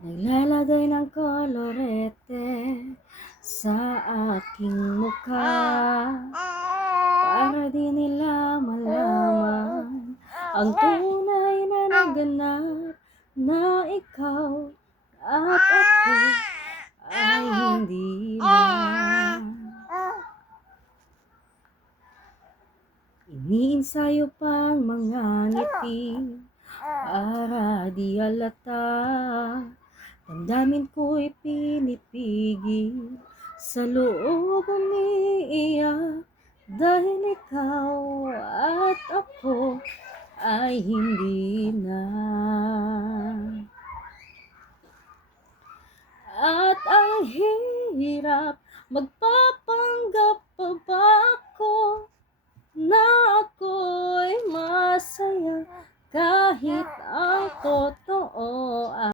Naglalagay ng kolorete sa aking mukha para di nila malaman ang tunay na naganap, na ikaw at ako ay hindi na. Iniinsayo pang mga ngiti para di halata, damdamin ko'y pinipigil, sa loob umiiyak, dahil ikaw at ako ay hindi na. At ang hirap, magpapanggap pa ba ako na ako'y masaya kahit ang totoo